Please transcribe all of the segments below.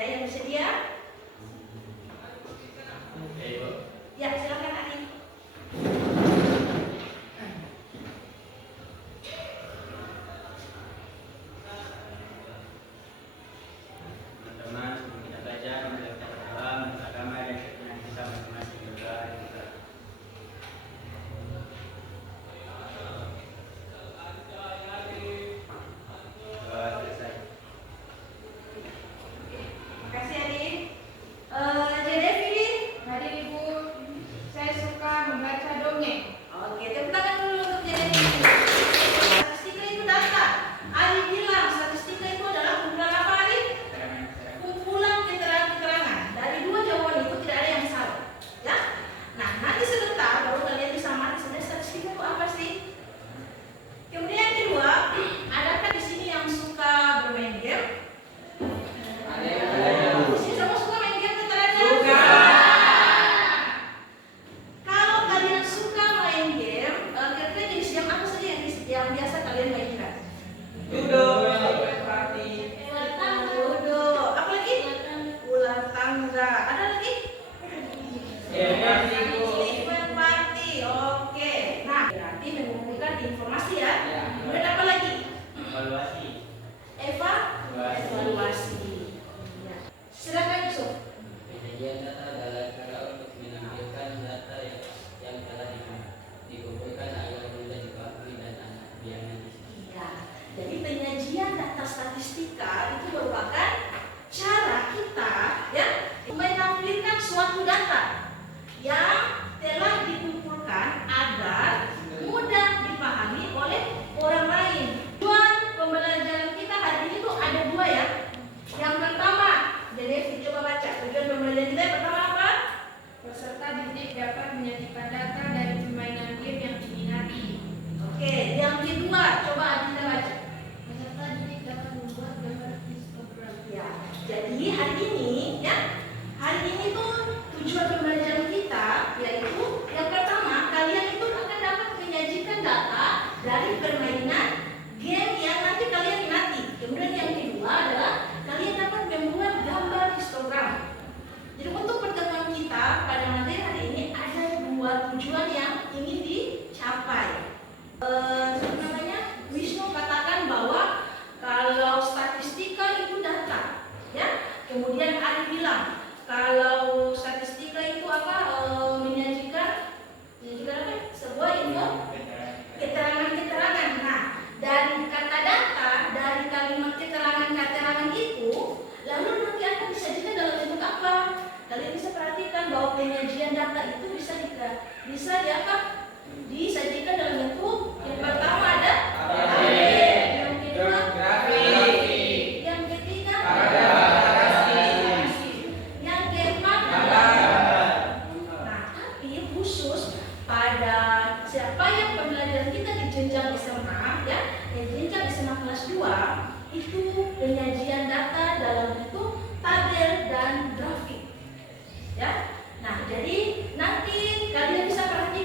Ya, yang bersedia? Ya, silakan Ani. Teman-teman, sebelum kita belajar mengenai dalam agama dan keyakinan kita masing-masing juga kita selesai. Makasih Adik. Jadi Fili, Hadir Ibu, saya suka membaca dongeng. oke, tepuk tangan dulu untuk jadi Fili. Statistika itu data. Ari bilang statistika itu adalah kumpulan apa Ari? Kumpulan keterangan-keterangan. Dari dua jawaban itu tidak ada yang salah. Ya. Nah, nanti sebentar baru kalian bisa mati sebenarnya statistika itu apa sih? Kemudian yang kedua, adakah di sini yang suka bermain game? Di sini semua suka main game keterangan? Suka. Kalau kalian suka main game, kira-kira jenis game apa saja yang biasa kalian mainkan? Ludo. Apa lagi? Ular tangga. Ada lagi? Steven Party. Oke. Nah, berarti mengumpulkan informasi ya. Kemudian apa lagi? Evaluasi. Evaluasi. Ya. Silakan Yusuf. Penyajian data adalah cara untuk menampilkan data yang telah dikumpulkan agar mudah dipahami dan dianalisis. Iya. Jadi penyajian data statistika itu merupakan cara kita ya menampilkan suatu data yang telah dikumpulkan agar mudah dipahami oleh orang lain. Tujuan pembelajaran kita hari ini tuh ada dua ya. Yang pertama, jadi coba baca. Tujuan pembelajaran kita yang pertama apa? Peserta didik dapat menyajikan data dari permainan game yang diminati. Oke, yang kedua, coba Adinda baca. Peserta didik dapat membuat gambar histogram. Ya, jadi hari ini ya, hari ini tuh tujuan pembelajaran kita yaitu yang pertama kalian itu akan dapat menyajikan data dari permainan game yang nanti kalian minati. Kemudian yang kedua adalah kalian dapat membuat gambar histogram. Jadi untuk pertemuan kita pada materi hari ini ada dua tujuan yang ingin dicapai. Namanya Wisnu katakan bahwa kalau statistika itu data, ya. Kemudian Ari bilang kalau statistika itu apa? Menyajikan apa? Sebuah info, keterangan-keterangan. Nah, dari kata data, dari kalimat keterangan-keterangan itu, lalu nanti akan disajikan dalam bentuk apa? Kalian bisa perhatikan bahwa penyajian data itu bisa disajikan dalam bentuk yang pertama ada yang kedua yang ketiga yang keempat nah, tapi khusus pada siapa yang pembelajaran kita di jenjang SMA ya, di jenjang SMA kelas 2 itu penyajian data dalam bentuk tabel dan grafik ya. Nah, jadi nanti kalian bisa perhatikan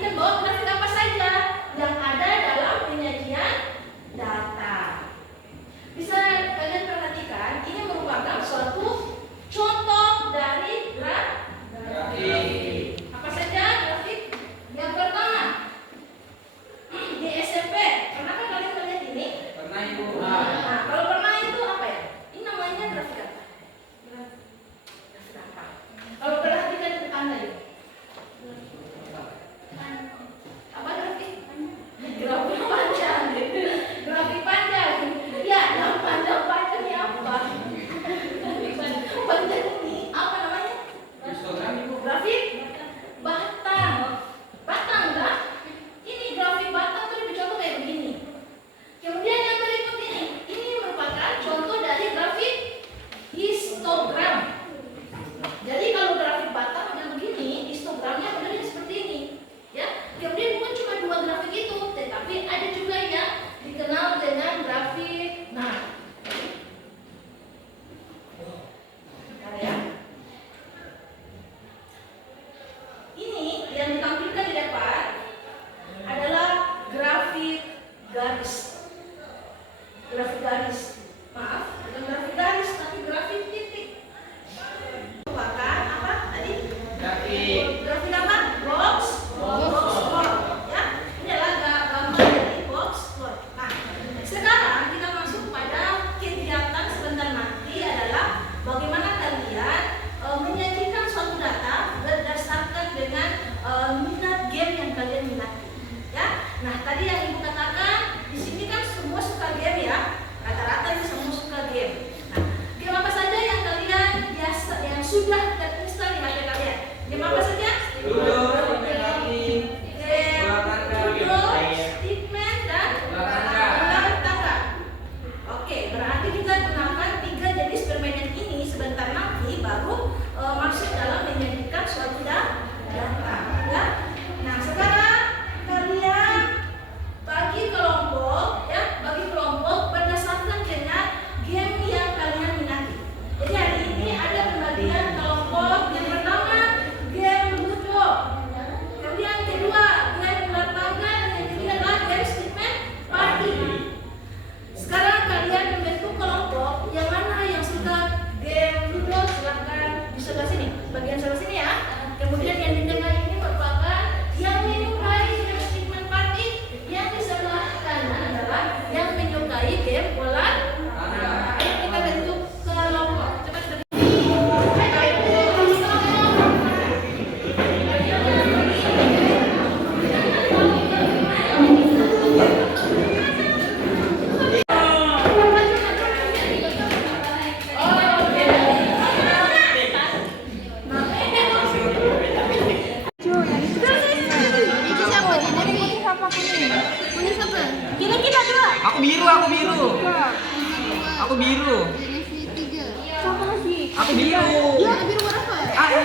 Aku biru. Iya, biru warna apa?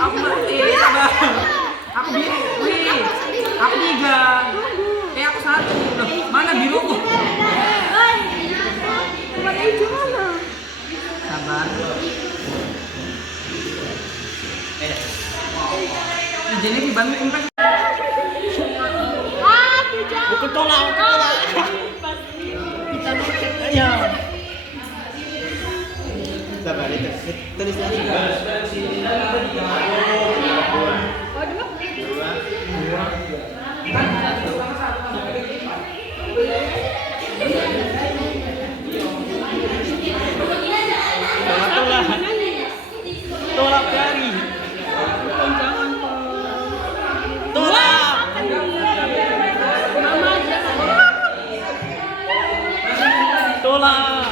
Aku mati. Sabar. Aku biru. Wih. Aku 3. Aku 1. Loh, mana biruku? Warna hijau mana? Sabar. Jadi dibantu invest. Buku tolak. Ayo. Sabar itu. Tulis lagi. Tolak dari. Tolak. Tolak.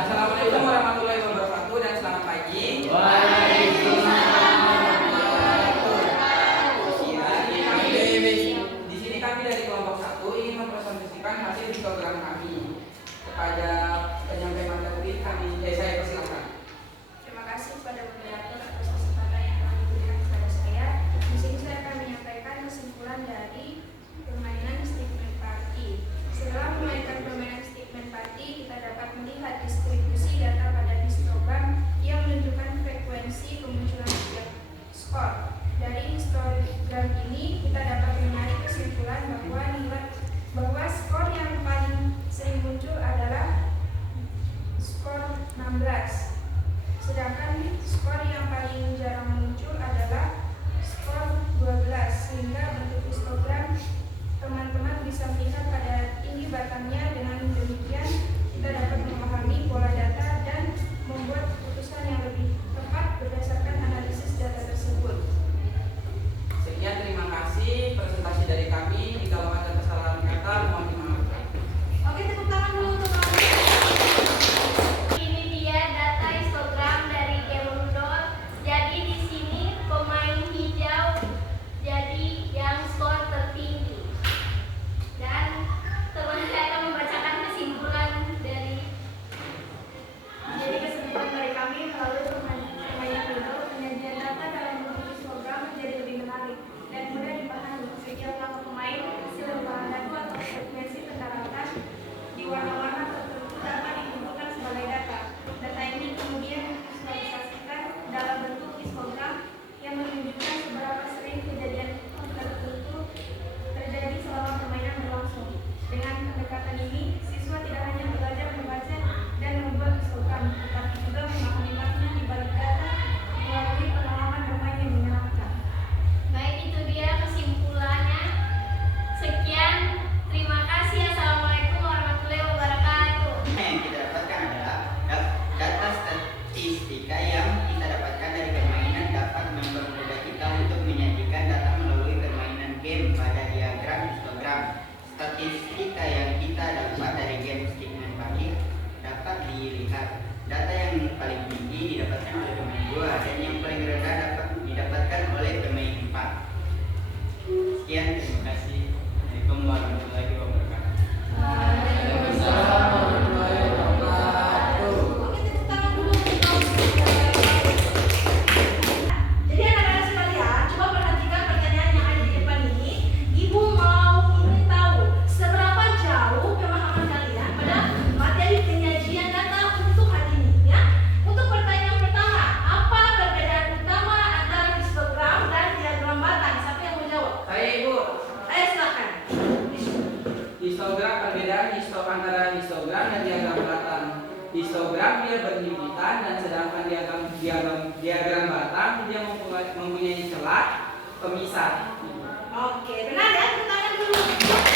Assalamualaikum warahmatullahi wabarakatuh dan selamat pagi. Di sini kami dari kelompok 1 ingin mempresentasikan hasil histogram kami. Kepada penyampai materi saya persilakan. Terima kasih kepada moderator atas kesempatan yang telah diberikan kepada saya. Di sini saya akan menyampaikan kesimpulan dari permainan statement party. Setelah memainkan permainan statement party, kita dapat melihat distribusi data pada histogram yang menunjukkan frekuensi kemunculan setiap skor. Dari histogram ini, kita dapat menarik kesimpulan bahwa skor yang paling sering muncul adalah skor 16. Sedangkan skor yang paling jarang muncul adalah skor 12, sehingga bentuk histogram teman-teman bisa melihat pada tinggi batangnya. Dengan demikian kita dapat memahami pola data dan membuat keputusan yang lebih tepat berdasarkan analisis data tersebut. Sekian, terima kasih presentasi dari kami. Jika ada kesalahan kata, mohon dimaafkan. Oke, tepuk tangan dulu untuk kamu. Ini dia data histogram dari Game Dot. Jadi di sini pemain dan sedangkan diagram batang dia mempunyai celah pemisah. Oke, benar ya? Tepuk tangan dulu.